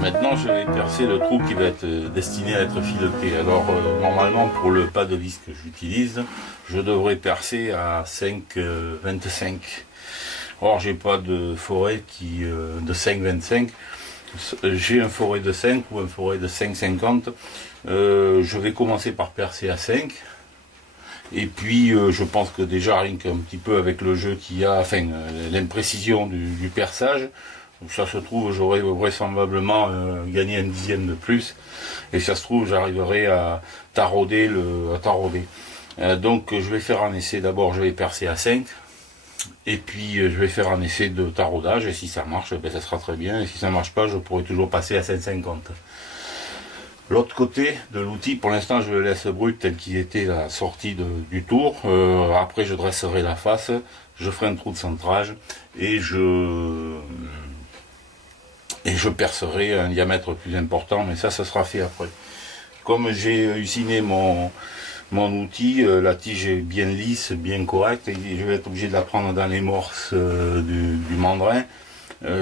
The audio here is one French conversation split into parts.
Maintenant, je vais percer le trou qui va être destiné à être fileté. Alors, normalement, pour le pas de vis que j'utilise, je devrais percer à 5,25. Or, j'ai pas de forêt de 5,25. J'ai un forêt de 5 ou un forêt de 5,50. Je vais commencer par percer à 5. Et puis, je pense que déjà, rien qu'un petit peu avec le jeu qu'il y a, enfin, l'imprécision du perçage, ça se trouve, j'aurais vraisemblablement gagné un dixième de plus. Et ça se trouve, j'arriverai à tarauder. Donc, je vais faire un essai. D'abord, je vais percer à 5. Et puis, je vais faire un essai de taraudage. Et si ça marche, ben, ça sera très bien. Et si ça marche pas, je pourrai toujours passer à 5,50. L'autre côté de l'outil, pour l'instant, je le laisse brut tel qu'il était la sortie du tour. Après, je dresserai la face. Je ferai un trou de centrage. Et je percerai un diamètre plus important, mais ça sera fait après. Comme j'ai usiné mon outil, la tige est bien lisse, bien correcte, et je vais être obligé de la prendre dans les morses du mandrin.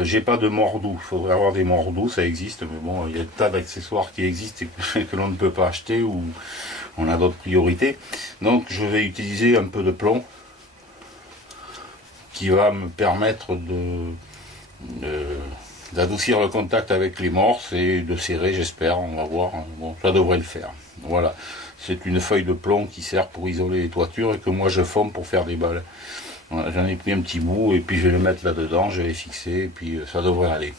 J'ai pas de mordou, il faudrait avoir des mordous, ça existe, mais bon, il y a des tas d'accessoires qui existent et que l'on ne peut pas acheter, ou on a d'autres priorités. Donc je vais utiliser un peu de plomb qui va me permettre d'adoucir le contact avec les morses et de serrer, j'espère, on va voir. Bon, ça devrait le faire. Voilà, c'est une feuille de plomb qui sert pour isoler les toitures et que moi je forme pour faire des balles. Voilà, j'en ai pris un petit bout et puis je vais le mettre là-dedans, je vais fixer et puis ça devrait aller.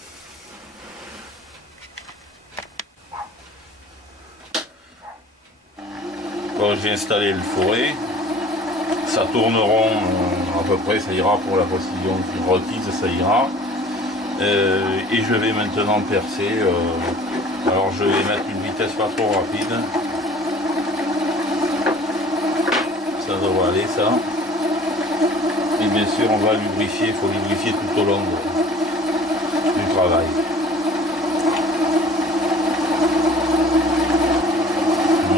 Quand j'ai installé le forêt, ça tourneront à peu près, ça ira pour la précision requise, ça ira. Et je vais maintenant percer. Alors je vais mettre une vitesse pas trop rapide. Ça devrait aller ça. Et bien sûr on va lubrifier, il faut lubrifier tout au long du travail.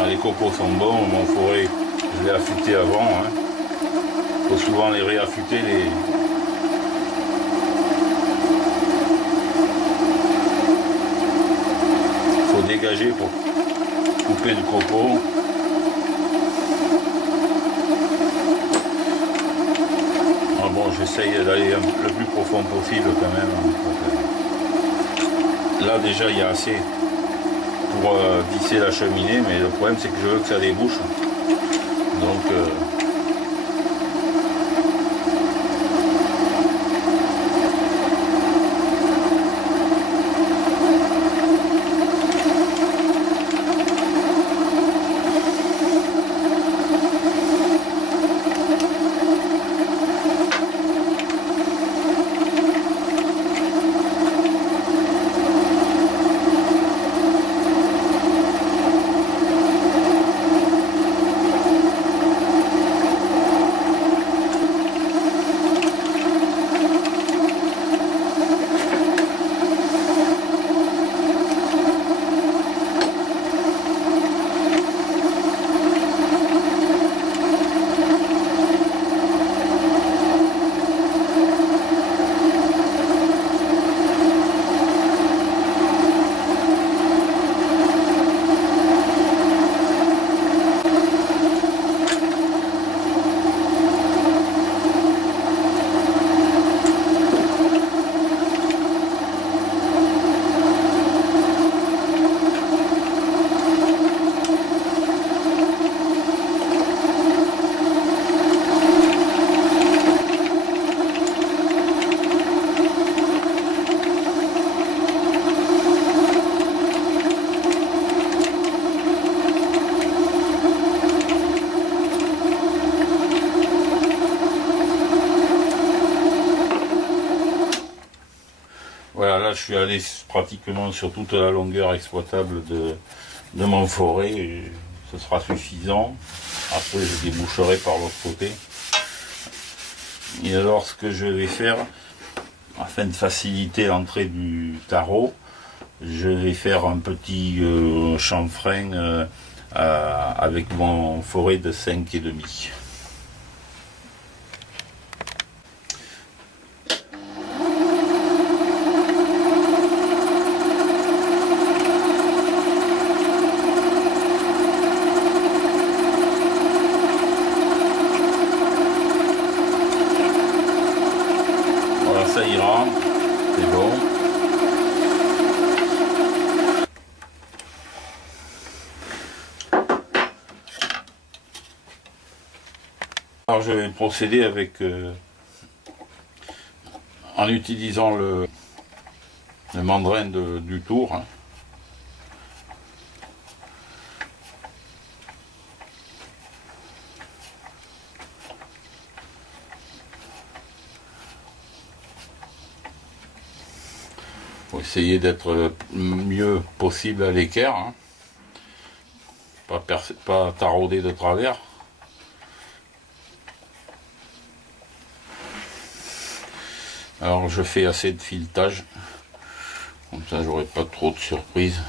Les cocos sont bons, mon forêt je l'ai affûté avant. Hein. Faut souvent les réaffûter. Faut dégager pour couper le coco. Ah bon, j'essaye d'aller le plus profond possible quand même. Là déjà il y a assez pour visser la cheminée, mais le problème c'est que je veux que ça débouche. Donc voilà, là je suis allé pratiquement sur toute la longueur exploitable de mon forêt et ce sera suffisant. Après je déboucherai par l'autre côté. Et alors ce que je vais faire, afin de faciliter l'entrée du tarot, je vais faire un petit chanfrein avec mon forêt de 5,5. Alors je vais procéder avec en utilisant le mandrin du tour. Hein. Pour essayer d'être le mieux possible à l'équerre, hein. Pas tarauder de travers. Alors je fais assez de filetage, comme ça j'aurai pas trop de surprises.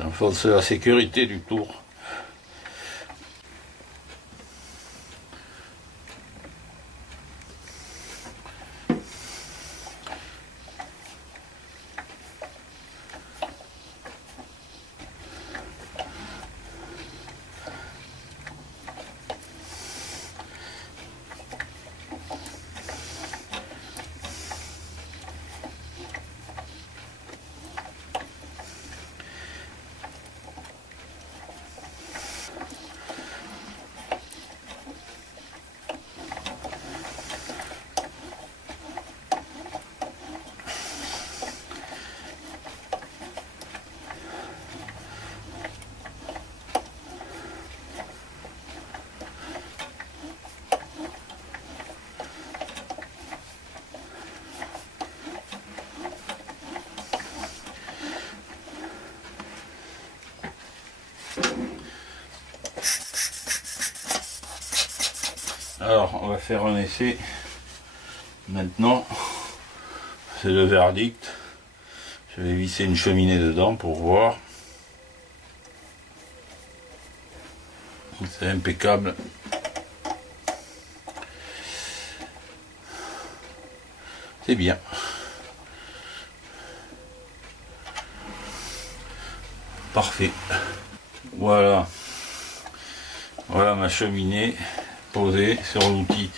J'enfonce la sécurité du tour. Alors on va faire un essai maintenant, c'est le verdict. Je vais visser une cheminée dedans pour voir. C'est impeccable. C'est bien. Parfait. Voilà. Voilà ma cheminée posée sur l'outil.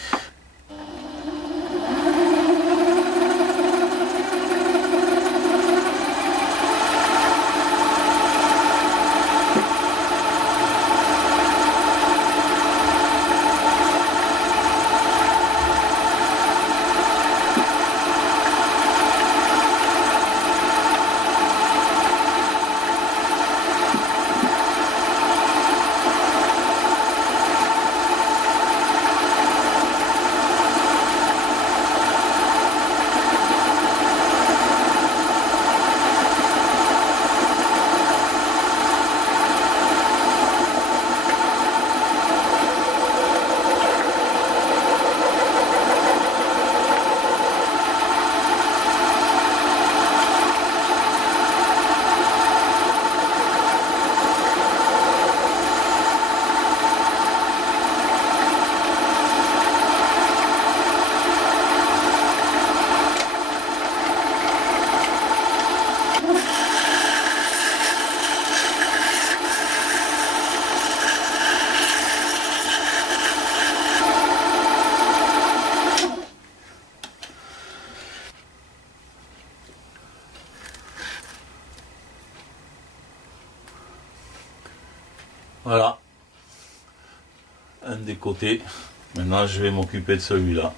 Voilà, un des côtés. Maintenant je vais m'occuper de celui-là.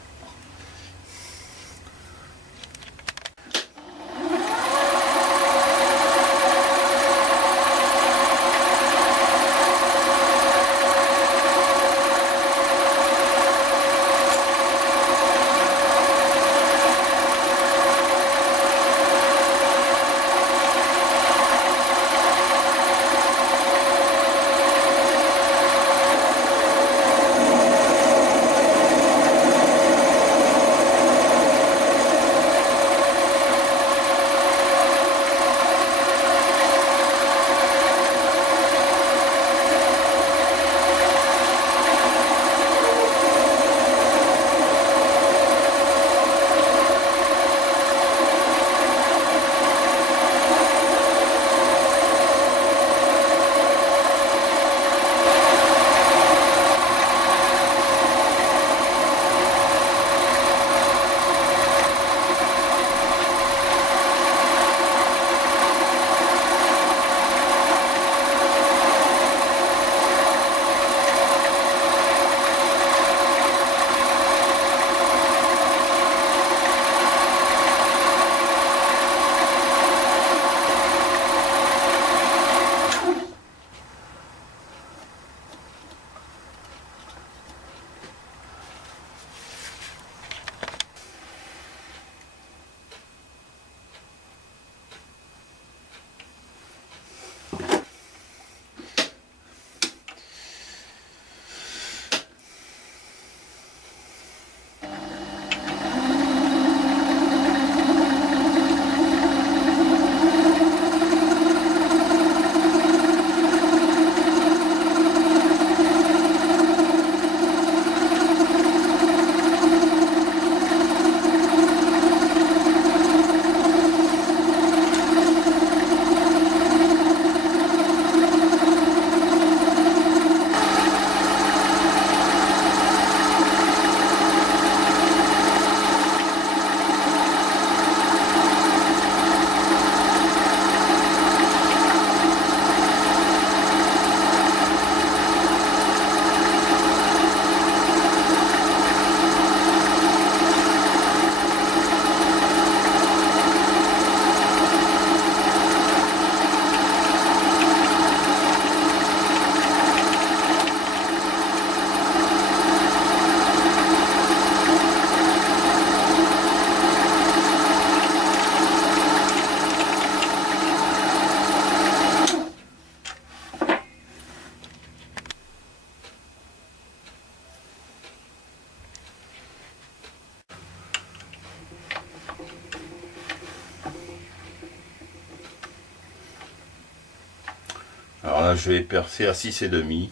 Là je vais percer à 6,5.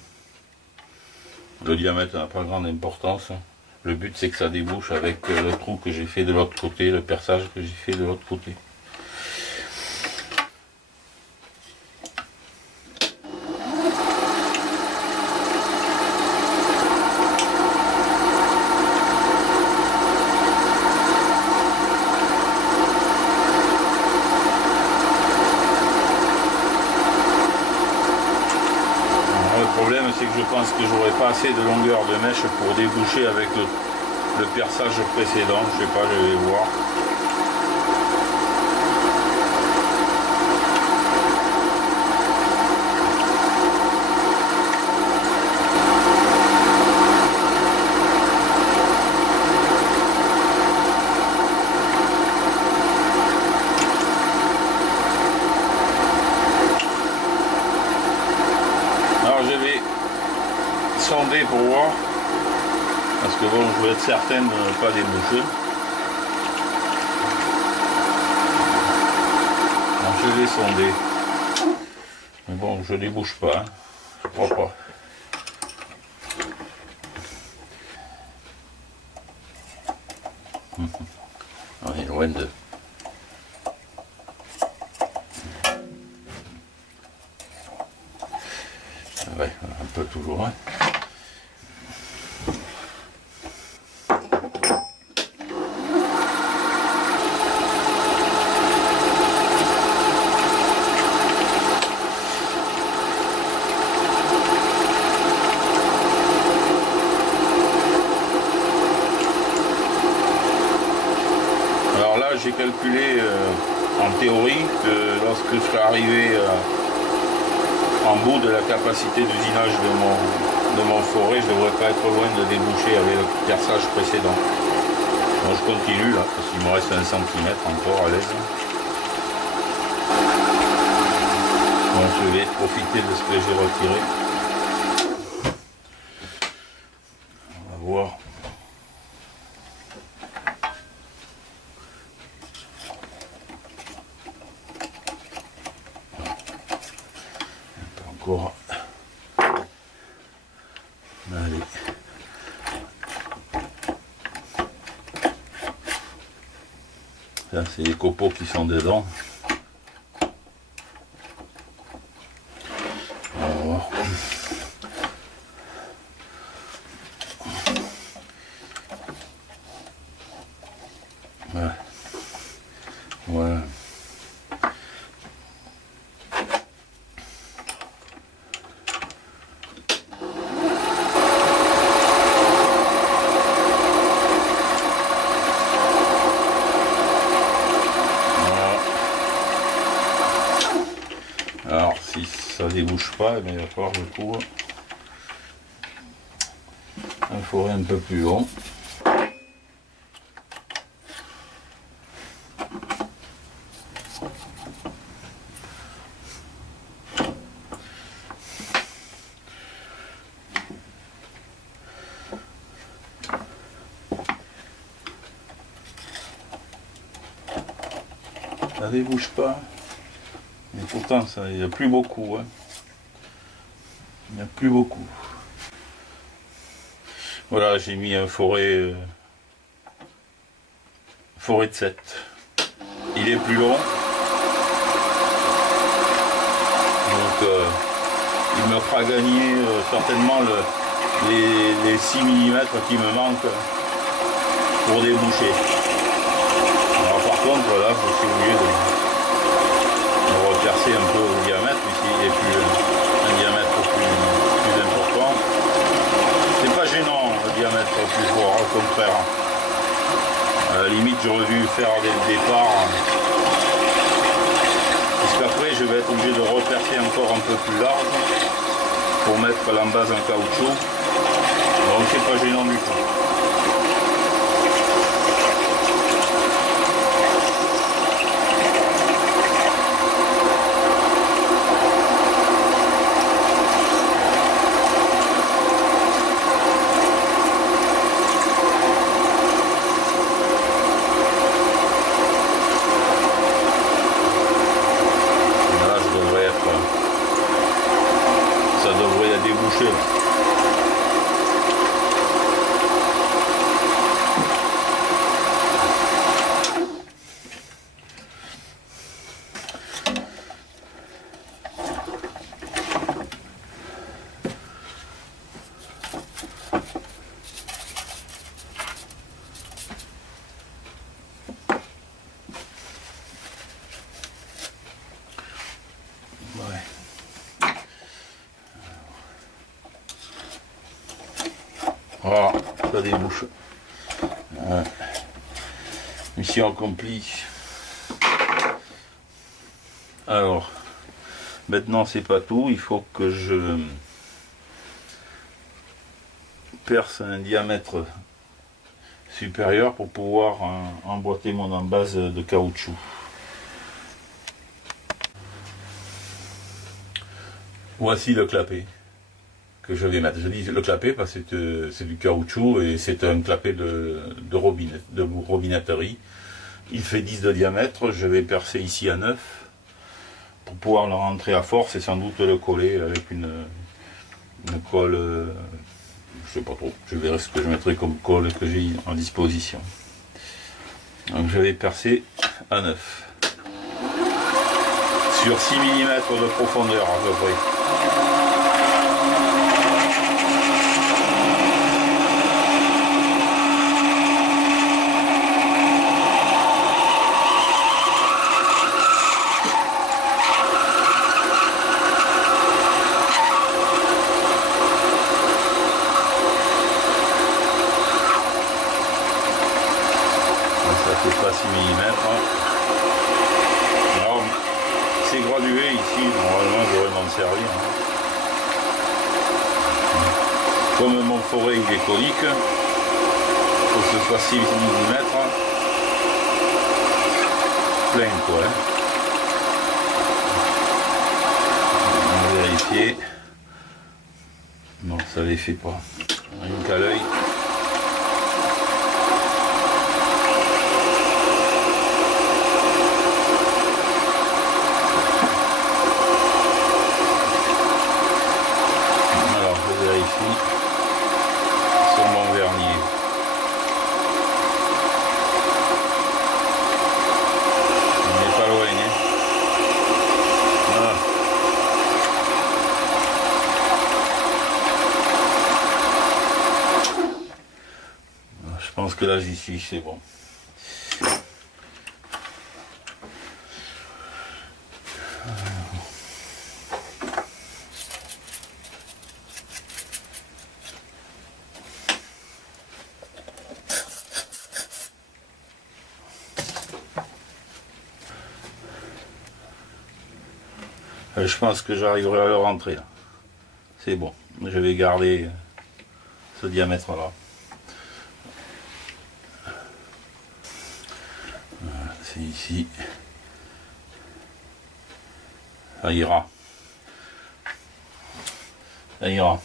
Le diamètre n'a pas grande importance. Le but c'est que ça débouche avec le trou que j'ai fait de l'autre côté, le perçage que j'ai fait de l'autre côté. Le problème c'est que je pense que j'aurai pas assez de longueur de mèche pour déboucher avec le perçage précédent, je sais pas, je vais voir. Alors je vais sonder pour voir. Parce que bon, je veux être certain de ne pas déboucher. Donc je vais sonder. Mais bon, je débouche pas. Hein. Je crois pas. On est loin de... Ouais, un peu toujours. Hein. J'ai calculé en théorie que lorsque je serai arrivé en bout de la capacité d'usinage de mon forêt, je ne devrais pas être loin de déboucher avec le perçage précédent. Donc je continue là, parce qu'il me reste 1 cm encore à l'aise. Donc je vais profiter de ce que j'ai retiré. On va voir. Encore. Allez. Ça c'est les copeaux qui sont dedans. On va voir. Voilà. Voilà. Alors si ça débouche pas, il va falloir que je trouve un forêt un peu plus long. Ça débouche pas. Mais pourtant, ça, il n'y a plus beaucoup. Hein. Il n'y a plus beaucoup. Voilà, j'ai mis un forêt de 7. Il est plus long. Donc, il me fera gagner certainement les 6 mm qui me manquent pour déboucher. Alors, par contre, là, je suis obligé de repercer un peu au diamètre, ici il est plus un diamètre plus important. C'est pas gênant le diamètre plus fort, au contraire. À la limite j'aurais dû faire dès le départ. Puisqu'après je vais être obligé de repercer encore un peu plus large pour mettre l'embase en caoutchouc. Donc c'est pas gênant du tout. Voilà, ça débouche. Mission accomplie. Alors, maintenant c'est pas tout, il faut que je perce un diamètre supérieur pour pouvoir emboîter mon embase de caoutchouc. Voici le clapet que je vais mettre. Je dis le clapet parce que c'est du caoutchouc et c'est un clapet de robinetterie. Il fait 10 de diamètre, je vais percer ici à 9 pour pouvoir le rentrer à force et sans doute le coller avec une colle, je sais pas trop, je verrai ce que je mettrai comme colle que j'ai en disposition. Donc je vais percer à 9 sur 6 mm de profondeur à peu près. Pas 6 mm. Alors, c'est gradué ici, normalement je devrais m'en servir. Comme mon forêt il est conique, il faut que ce soit 6 mm. Plein quoi. On va vérifier. Non, ça les fait pas. Rien qu'à l'œil. Sur mon vernier. On n'est pas loin, hein. Voilà. Je pense que là j'y suis, c'est bon. Je pense que j'arriverai à le rentrer là. C'est bon. Je vais garder ce diamètre là. Voilà, c'est ici. Ça ira. Ça ira.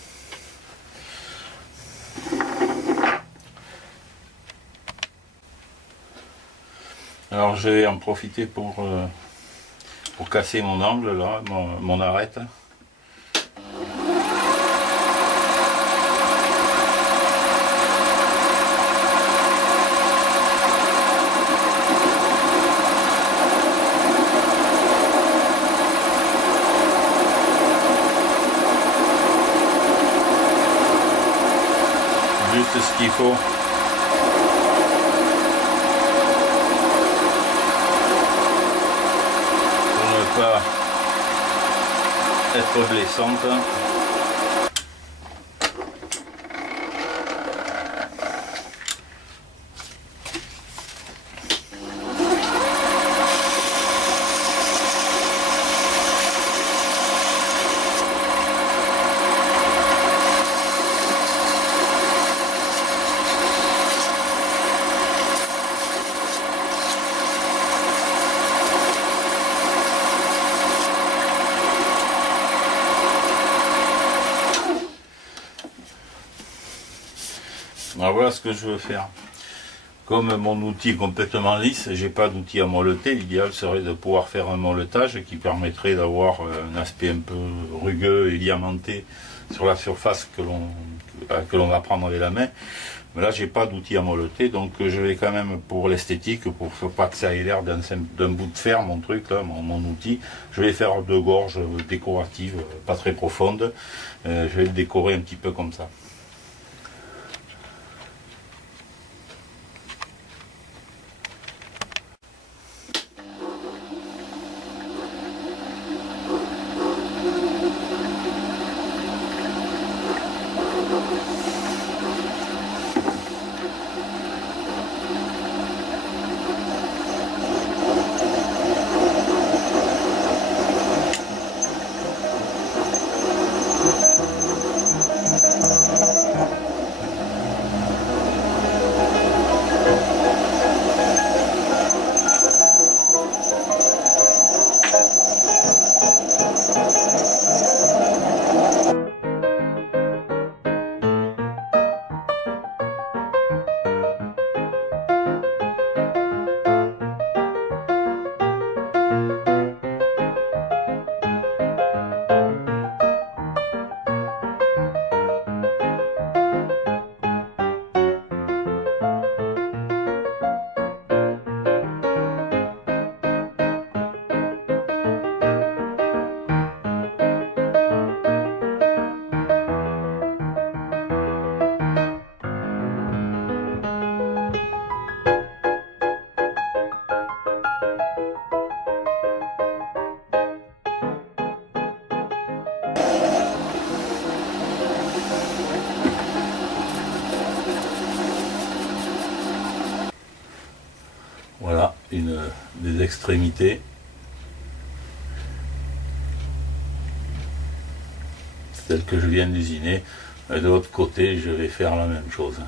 Alors je vais en profiter pour casser mon angle là, mon arête. Juste ce qu'il faut. Pas être blessante. Alors voilà ce que je veux faire. Comme mon outil est complètement lisse, j'ai pas d'outil à molleter, l'idéal serait de pouvoir faire un molletage qui permettrait d'avoir un aspect un peu rugueux et diamanté sur la surface que l'on va prendre avec la main. Mais là j'ai pas d'outil à molleter, donc je vais quand même, pour l'esthétique, pour pas que ça ait l'air d'un bout de fer, mon truc là, mon outil, je vais faire deux gorges décoratives, pas très profondes. Je vais le décorer un petit peu comme ça. Voilà une des extrémités. Celle que je viens d'usiner. Et de l'autre côté, je vais faire la même chose.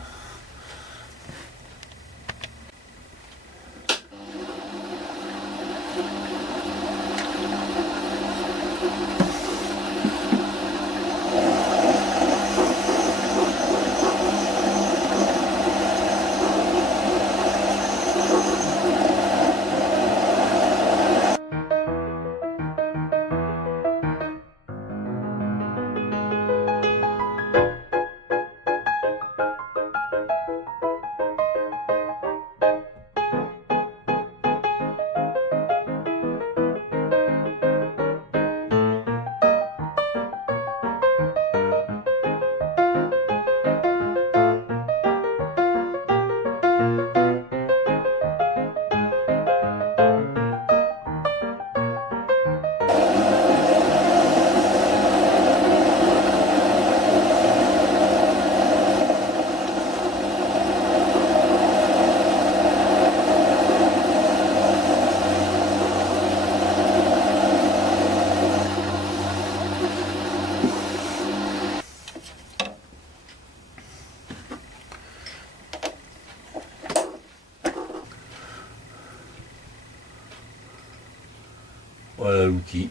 Voilà l'outil.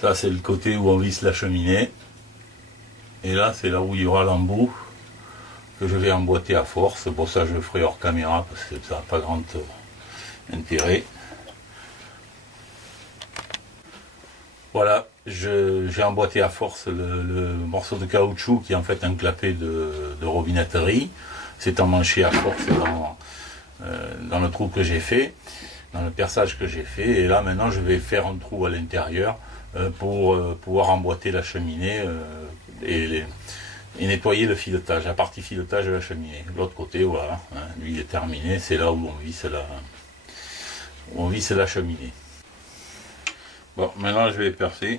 Ça c'est le côté où on visse la cheminée. Et là c'est là où il y aura l'embout que je vais emboîter à force. Bon, ça je le ferai hors caméra parce que ça n'a pas grand intérêt. Voilà, j'ai emboîté à force le morceau de caoutchouc qui est en fait un clapet de robinetterie. C'est emmanché à force dans le trou que j'ai fait, dans le perçage que j'ai fait. Et là maintenant je vais faire un trou à l'intérieur pour pouvoir emboîter la cheminée et nettoyer le filetage, la partie filetage de la cheminée. L'autre côté, voilà, hein, lui il est terminé, c'est là où on visse la cheminée. Bon, maintenant je vais percer.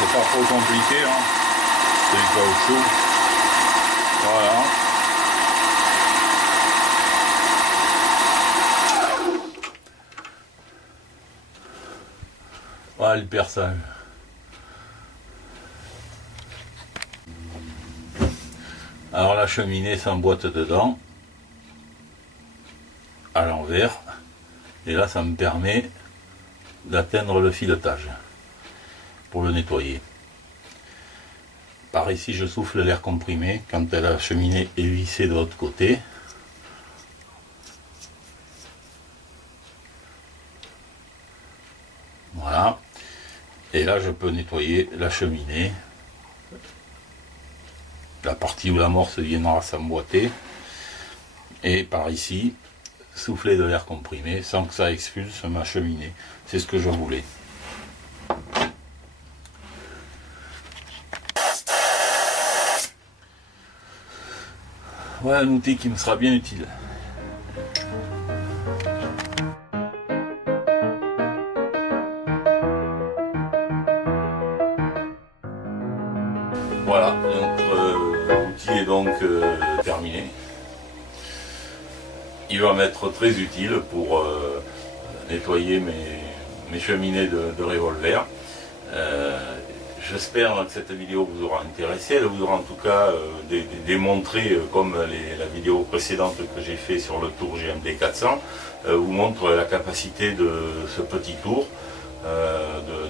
C'est pas trop compliqué, hein. C'est du caoutchouc. Voilà. Voilà le perçage. Alors la cheminée s'emboîte dedans, à l'envers. Et là ça me permet d'atteindre le filetage pour le nettoyer. Par ici je souffle l'air comprimé quand la cheminée est vissée de l'autre côté. Voilà. Et là je peux nettoyer la cheminée, la partie où l'amorce viendra s'emboîter, et par ici souffler de l'air comprimé sans que ça expulse ma cheminée. C'est ce que je voulais. Voilà un outil qui me sera bien utile. Voilà, notre outil est donc terminé. Il va m'être très utile pour nettoyer mes cheminées de revolver. J'espère que cette vidéo vous aura intéressé. Elle vous aura en tout cas démontré, comme la vidéo précédente que j'ai fait sur le tour GMD 400, vous montre la capacité de ce petit tour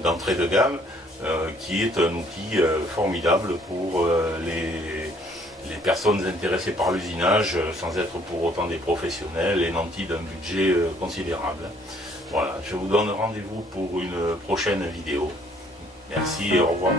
d'entrée de gamme, qui est un outil formidable pour les personnes intéressées par l'usinage, sans être pour autant des professionnels et nantis d'un budget considérable. Voilà, je vous donne rendez-vous pour une prochaine vidéo. Merci et au revoir.